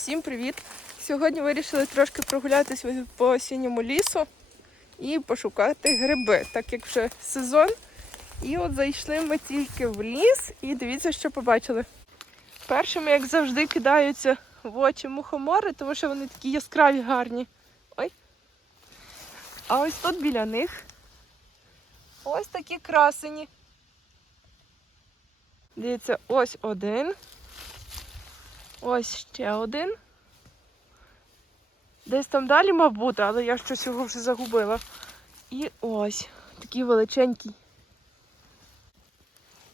Всім привіт! Сьогодні вирішили трошки прогулятися по осінньому лісу і пошукати гриби, так як вже сезон. І от зайшли ми тільки в ліс і дивіться, що побачили. Першими, як завжди, кидаються в очі мухомори, тому що вони такі яскраві, гарні. Ой. А ось тут біля них ось такі красені. Дивіться, ось один. Ось ще один. Десь там далі мав бути, але я щось його вже загубила. І ось такий величенький.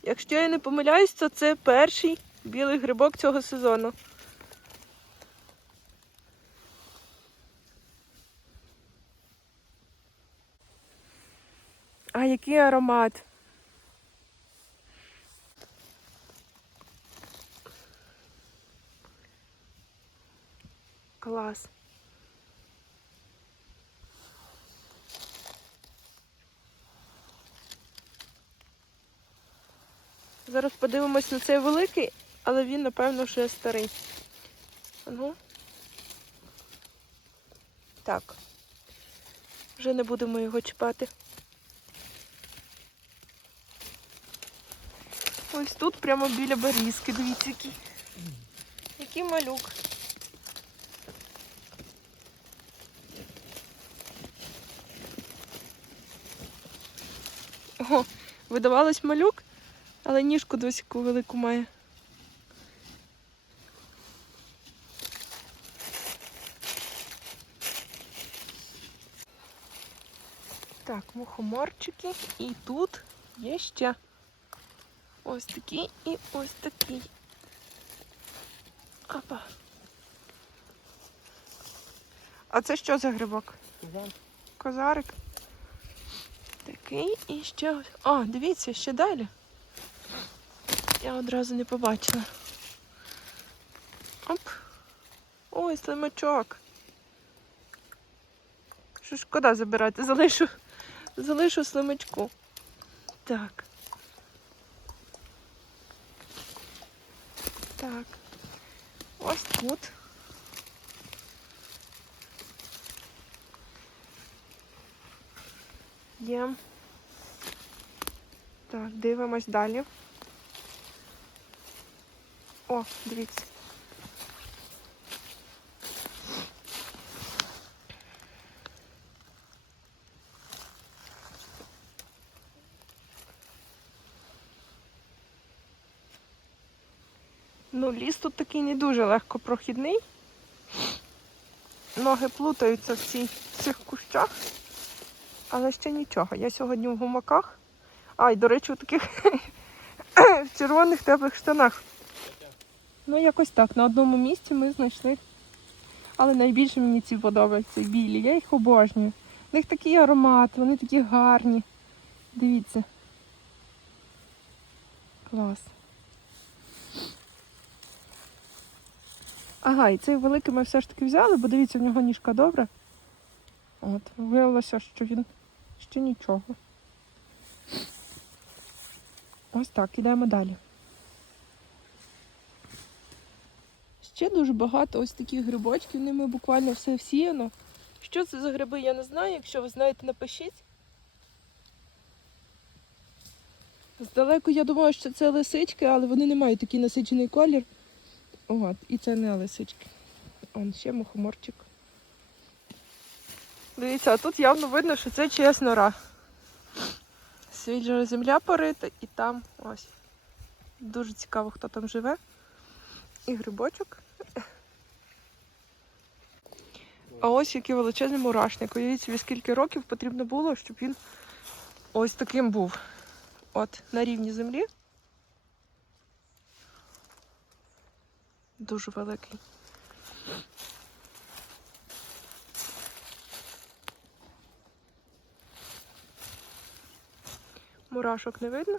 Якщо я не помиляюсь, то це перший білий грибок цього сезону. А який аромат? Клас. Зараз подивимось на цей великий, але він, напевно, вже старий. Ну. Так. Вже не будемо його чіпати. Ось тут прямо біля берізки, дивіться, який. Який малюк. О, видавалось малюк, але ніжку досі велику має. Так, мухоморчики. І тут є ще ось такий і ось такий. Опа. А це що за грибок? Козарик. Такий і ще. О, дивіться, ще далі. Я одразу не побачила. Оп. Ой, слимачок. Що шкода забирати? Залишу, залишу слимачку. Так. Так. Ось тут. Є. Так, дивимось далі. О, дивіться. Ну, ліс тут такий не дуже легко прохідний. Ноги плутаються в, цій, в цих кущах, але ще нічого. Я сьогодні в гумаках. А, і, до речі, у таких в червоних теплих штанах. Ну, якось так. На одному місці ми знайшли. Але найбільше мені ці подобаються білі. Я їх обожнюю. У них такий аромат, вони такі гарні. Дивіться. Клас. Ага, і цей великий ми все ж таки взяли, бо дивіться, в нього ніжка добра. От, виявилося, що він ще нічого. Ось так, ідемо далі. Ще дуже багато ось таких грибочків, ними буквально все всіяно. Що це за гриби, я не знаю. Якщо ви знаєте, напишіть. Здалеку я думаю, що це лисички, але вони не мають такий насичений колір. От, і це не лисички. Он ще мухоморчик. Дивіться, а тут явно видно, що це чиясь нора. Свіжа земля порита і там ось. Дуже цікаво, хто там живе. І грибочок. А ось який величезний мурашник. Уявіть собі, скільки років потрібно було, щоб він ось таким був. От, на рівні землі. Дуже великий. Мурашок не видно.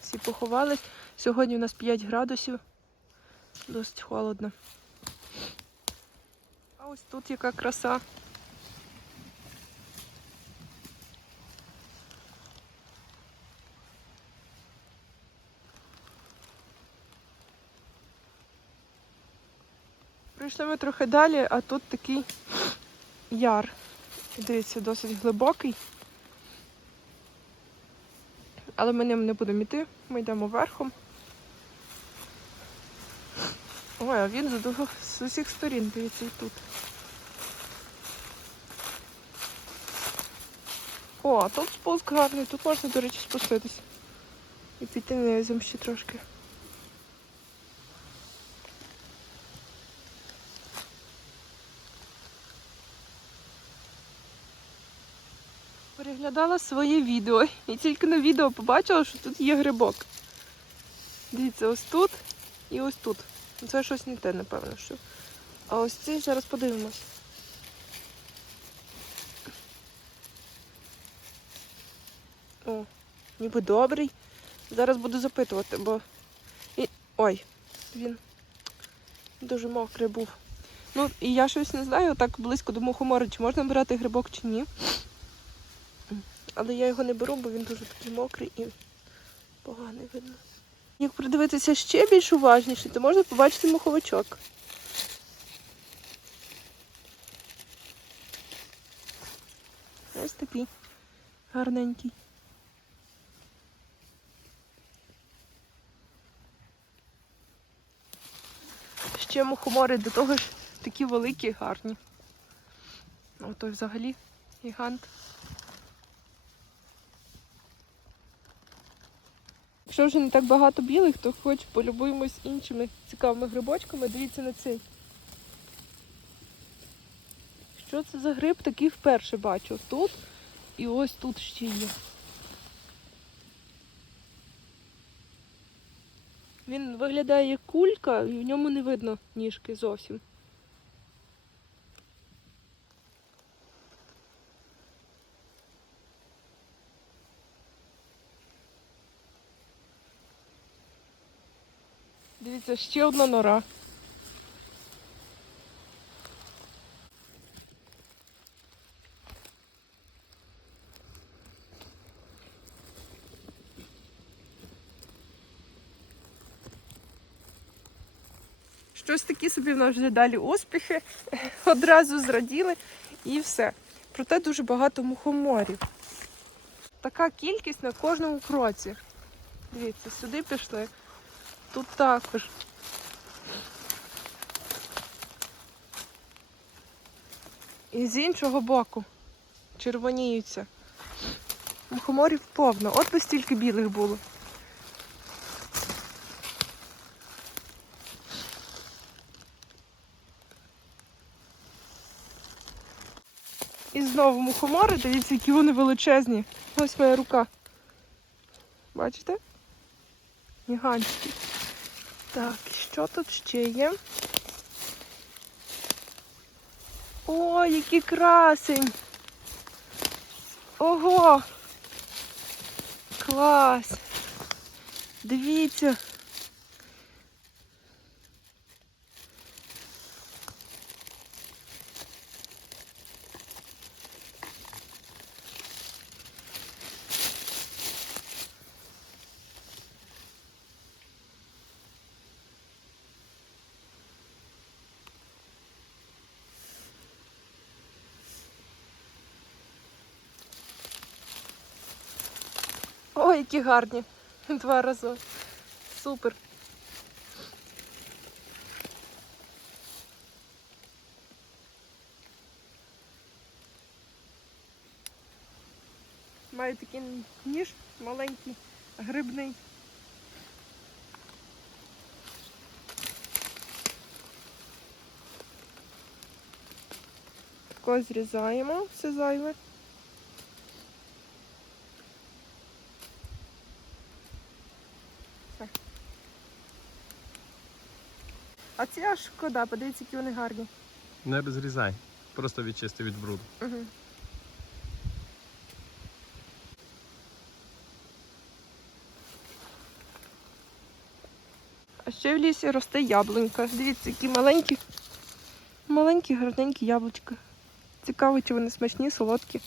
Всі поховались. Сьогодні у нас 5 градусів. Досить холодно. А ось тут яка краса. Прийшли ми трохи далі, а тут такий яр. Дивіться, досить глибокий. Але ми ним не будемо йти, ми йдемо верхом. Ой, а він з, усіх сторін, дивіться, і тут. О, тут спуск гарний, тут можна, до речі, спуститись. І піти на ще трошки. Переглядала своє відео і тільки на відео побачила, що тут є грибок. Дивіться, ось тут і ось тут. Це щось не те, напевно, що. А ось цей зараз подивимось. О, ніби добрий. Зараз буду запитувати, бо. І... Ой, він дуже мокрий був. Ну, і я щось не знаю, так близько до мухомора, чи можна брати грибок, чи ні. Але я його не беру, бо він дуже такий мокрий і поганий видно. Як придивитися ще більш уважніше, то можна побачити муховичок. Ось такий гарненький. Ще мухомори до того ж такі великі, гарні. О, той взагалі гігант. Якщо вже не так багато білих, то хоч полюбуємось іншими цікавими грибочками. Дивіться на цей. Що це за гриб? Такий вперше бачу. Тут і ось тут ще є. Він виглядає як кулька, і в ньому не видно ніжки зовсім. Дивіться, ще одна нора. Щось такі собі в нас вже далі успіхи. Одразу зраділи і все. Проте дуже багато мухоморів. Така кількість на кожному кроці. Дивіться, сюди пішли. Тут також. І з іншого боку червоніються. Мухоморів повно. От би стільки білих було. І знову мухомори, дивіться, які вони величезні. Ось моя рука. Бачите? Гігантські. Так, що тут ще є? О, який красень! Ого! Клас! Дивіться! Ой, які гарні. Два рази. Супер. Маю такий ніж маленький, грибний. Тако зрізаємо все зайве. А ці аж шкода, подивіться, які вони гарні. Не розрізай, просто відчисти від бруду. Угу. А ще в лісі росте яблунька. Дивіться, які маленькі, маленькі, гарненькі яблучка. Цікаво, чи вони смачні, солодкі.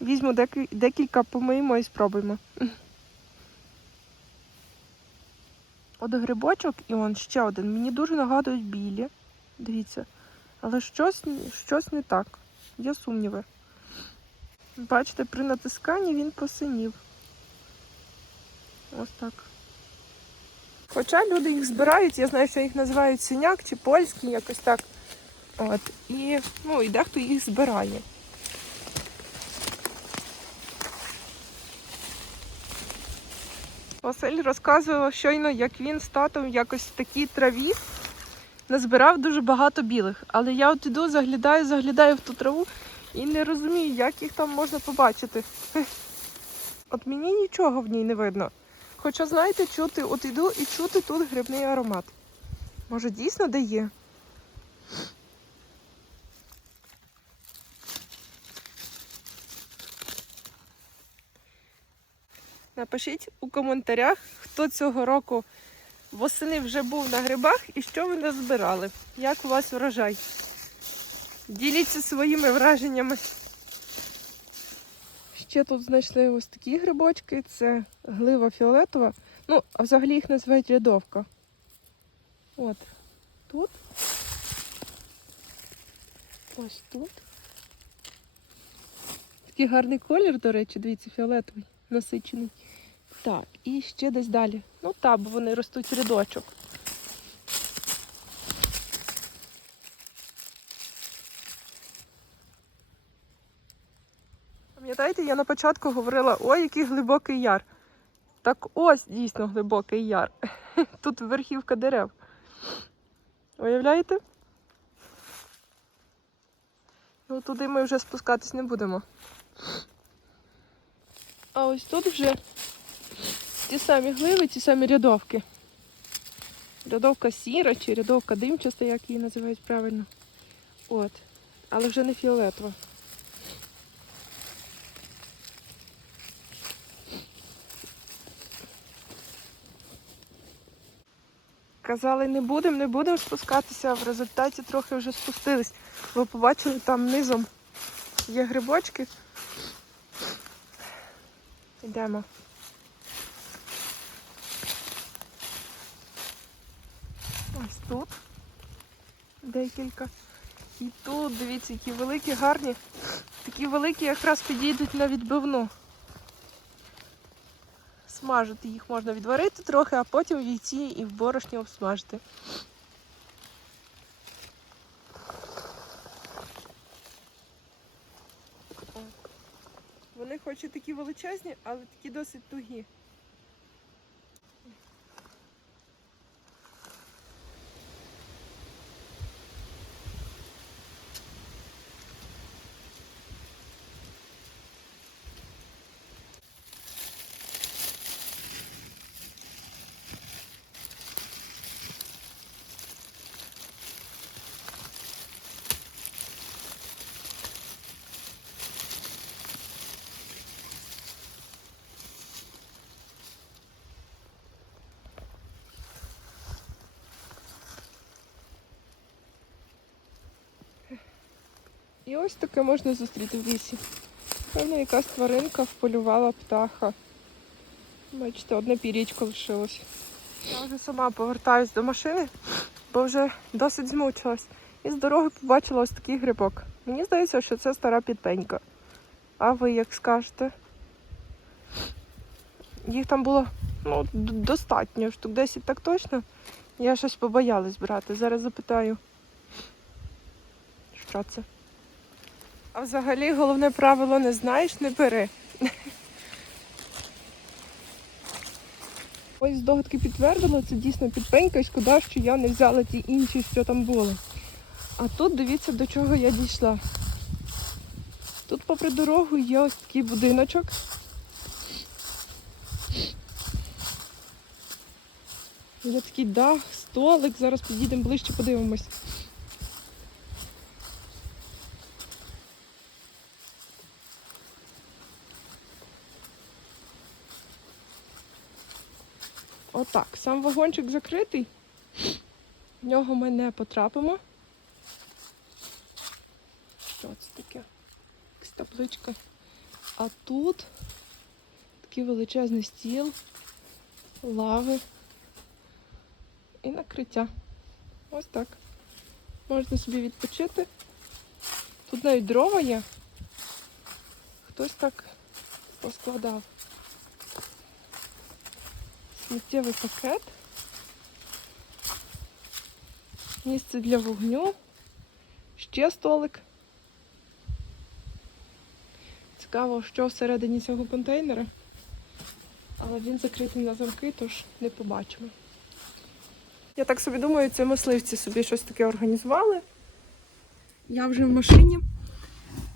Візьму декілька помиємо і спробуємо. От грибочок і он ще один. Мені дуже нагадують білі. Дивіться. Але щось, щось не так. Є сумніви. Бачите, при натисканні він посинів. Ось так. Хоча люди їх збирають, я знаю, що їх називають синяк чи польський, якось так. От. І, ну, і дехто їх збирає. Василь розказував щойно, як він з татом якось в такій траві назбирав дуже багато білих. Але я от іду, заглядаю, заглядаю в ту траву і не розумію, як їх там можна побачити. От мені нічого в ній не видно. Хоча, знаєте, чути, от іду і чути тут грибний аромат. Може, дійсно де Напишіть у коментарях, хто цього року восени вже був на грибах і що ви назбирали. Як у вас врожай? Діліться своїми враженнями. Ще тут знайшли ось такі грибочки. Це глива фіолетова. Ну, а взагалі їх називають рядовка. От. Тут. Ось тут. Такий гарний колір, до речі, дивіться, фіолетовий, насичений. Так, і ще десь далі. Ну так, бо вони ростуть рядочок. Пам'ятаєте, я на початку говорила, ой, який глибокий яр. Так ось дійсно глибокий яр. Тут верхівка дерев. Уявляєте? Ну, туди ми вже спускатись не будемо. А ось тут вже ті самі гливи, ті самі рядовки. Рядовка сіра чи рядовка димчаста, як її називають правильно. От. Але вже не фіолетова. Казали, не будемо, не будемо спускатися, в результаті трохи вже спустились, бо побачили там низом є грибочки. Йдемо. Ось тут декілька. І тут, дивіться, які великі, гарні. Такі великі якраз підійдуть на відбивну. Смажити їх можна відварити трохи, а потім в яйці і в борошні обсмажити. О. Вони такі величезні, але такі досить тугі. І ось таке можна зустріти в лісі. Певно, якась тваринка вполювала птаха. Бачите, одне пірічко лишилось. Я вже сама повертаюсь до машини, бо вже досить змучилась. І з дороги побачила ось такий грибок. Мені здається, що це стара підпенька. А ви як скажете? Їх там було ну, достатньо, штук 10 так точно. Я щось побоялась брати. Зараз запитаю. Що це? А взагалі головне правило не знаєш, не бери. Ось здогадки підтвердила, це дійсно підпенька, і шкода, що я не взяла ті інші, що там були. А тут дивіться, до чого я дійшла. Тут попри дорогу є ось такий будиночок. Є такий дах, столик. Зараз підійдемо ближче, подивимось. Отак, сам вагончик закритий. В нього ми не потрапимо. Що це таке? Якась табличка. А тут такий величезний стіл, лави. укриття. Ось так. Можна собі відпочити. Тут навіть дрова є. Хтось так поскладав. Сміттєвий пакет. Місце для вогню. Ще столик. Цікаво, що всередині цього контейнера. Але він закритий на замки, тож не побачимо. Я так собі думаю, це мисливці собі щось таке організували. Я вже в машині.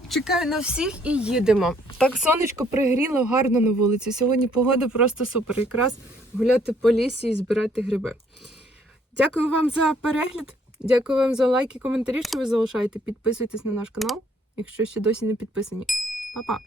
Чекаю на всіх і їдемо. Так сонечко пригріло гарно на вулиці. Сьогодні погода просто супер. Якраз гуляти по лісі і збирати гриби. Дякую вам за перегляд. Дякую вам за лайки, коментарі, що ви залишаєте. Підписуйтесь на наш канал, якщо ще досі не підписані. Па-па!